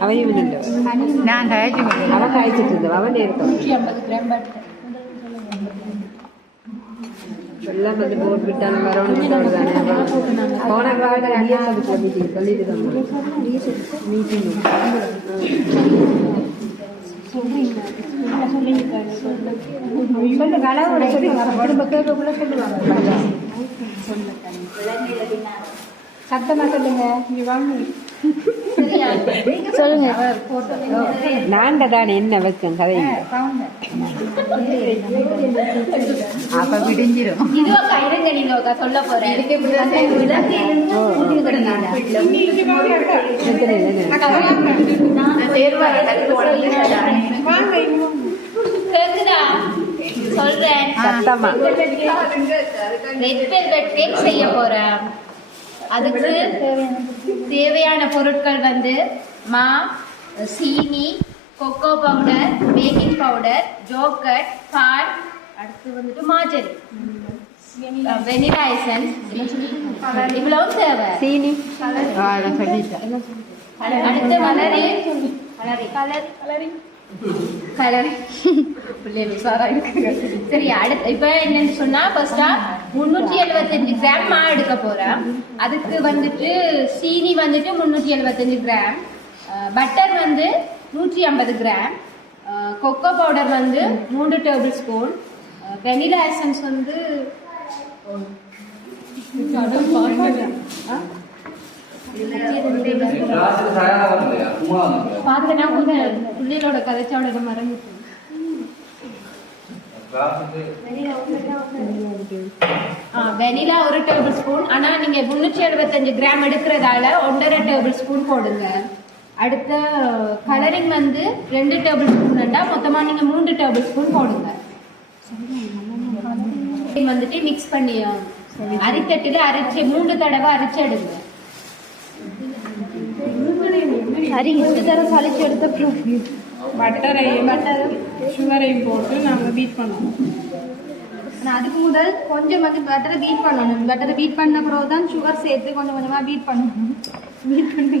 അവനുണ്ട് ഞാൻ കഴിച്ചു അവൻ കഴിച്ചിട്ടുണ്ട് അവൻ നേരത്തെ எல்லாம் வந்து போட் விட்டாலும் வரணும் சொல்கிறானே போன கால ரெண்டாவது சொல்லிட்டு சொல்லிட்டு சத்தமா சொல்லுங்க. இங்க வாங்க. சொல்லுங்க. நான் என்ன வச்சேன் கதை அப்ப விடிஞ்சிரும். இதுவா இருங்க நீங்க ஒருக்கா சொல்ல போறேன். சொல்றேன். சத்தமா கேக் செய்ய போறேன். அதுக்கு தேவையான பொருட்கள் வந்து மா சீனி கொக்கோ பவுடர் பேக்கிங் பவுடர் ஜோக்கட் பால் அடுத்து வந்துட்டு மாஜரி. வெனிலா. எசன்ஸ் இவ்வளவு தேவை. சீனி. அடுத்து வளரி. கலர் கலரிங் கலர் சரி அடுத்து இப்ப என்னன்னு சொன்னா ஃபர்ஸ்டா முன்னூற்றி எழுபத்தஞ்சு கிராம் மா எடுக்க போறேன். அதுக்கு வந்துட்டு சீனி வந்துட்டு முன்னூற்றி எழுபத்தஞ்சு கிராம் பட்டர் வந்து நூற்றி ஐம்பது கிராம். கொக்கோ பவுடர் வந்து மூன்று டேபிள் ஸ்பூன் வெனிலா எசன்ஸ் வந்து பார்த்தேன்னா பிள்ளைகளோட கதைச்சாவோட மறந்துட்டேன். வெனிலா ஒரு டேபிள் ஸ்பூன் ஆனா நீங்க முன்னூற்றி எழுபத்தஞ்சு கிராம் எடுக்கிறதால ஒன்றரை டேபிள் ஸ்பூன் போடுங்க. அடுத்த கலரிங் வந்து ரெண்டு டேபிள் ஸ்பூன்டா மொத்தமா நீங்க மூன்று டேபிள் ஸ்பூன் போடுங்க வந்துட்டு மிக்ஸ் பண்ணி அரித்தட்டில அரைச்சு மூன்று தடவை அரைச்சு எடுங்க. மூணு தடவை சளிச்சு எடுத்த பட்டரையும் சுகரையும் போட்டு நாங்கள் பீட் பண்ணுவோம். நான் அதுக்கு முதல் கொஞ்சம் வந்து பட்டரை பீட் பண்ணணும். பட்டரை பீட் பண்ண பிறகு தான் சுகர் சேர்த்து கொஞ்சம் கொஞ்சமா பீட் பண்ணணும். பீட் பண்ணி.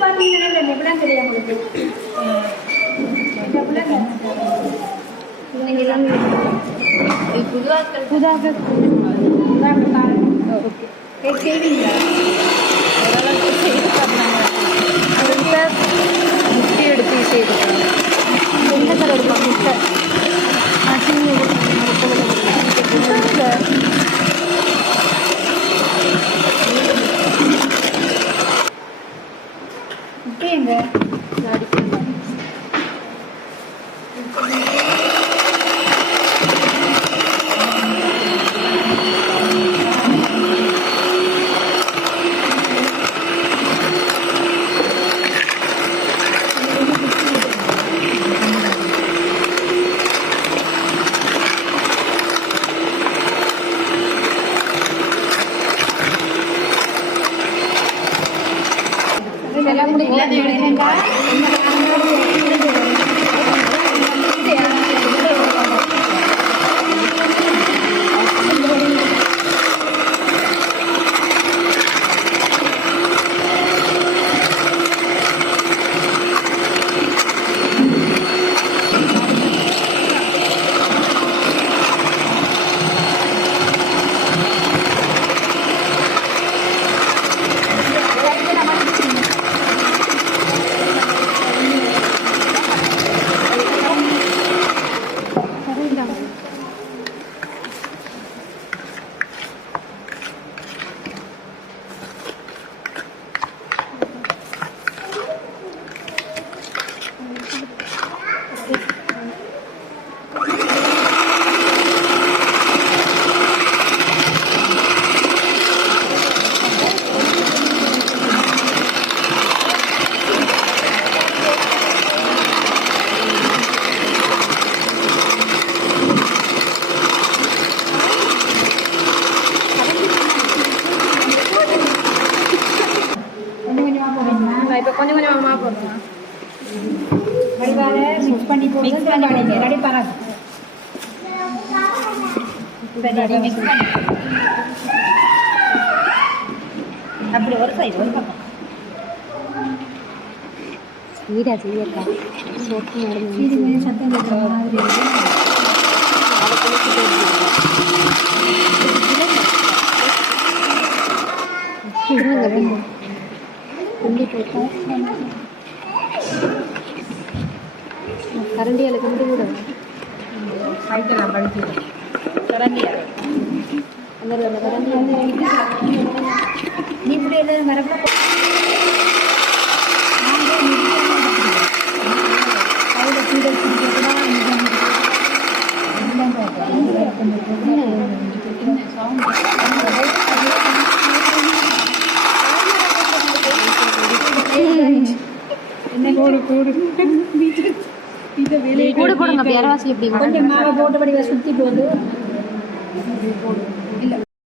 பார்த்தீங்கன்னா இந்த நிபுணம் தெரியும் உங்களுக்கு புதாக செய்வீங்களா முட்டி எடுத்து செய்து எந்த கலர் きいね。முடியல மிக்ஸ் பண்ணி மிக்ஸ் பண்ணி ரெடி பண்ணலாம் சரி மிக்ஸ் பண்ணி. அப்படி ஒரு சைடு ஒரு பக்கம். வீடா செய்யக்கா சத்தம் கேட்குற மாதிரி கரண்டியால கொண்டு கூட சைக்கிள் படிக்கிறேன் கரண்டியா அந்த அந்த கரண்டியால நீ இப்படி எல்லாம் வரப்போ கூடு கூடு கூட போடுங்க பேரவாசி எப்படி கொஞ்சம் மாவை போட்டபடி சுற்றி போட்டு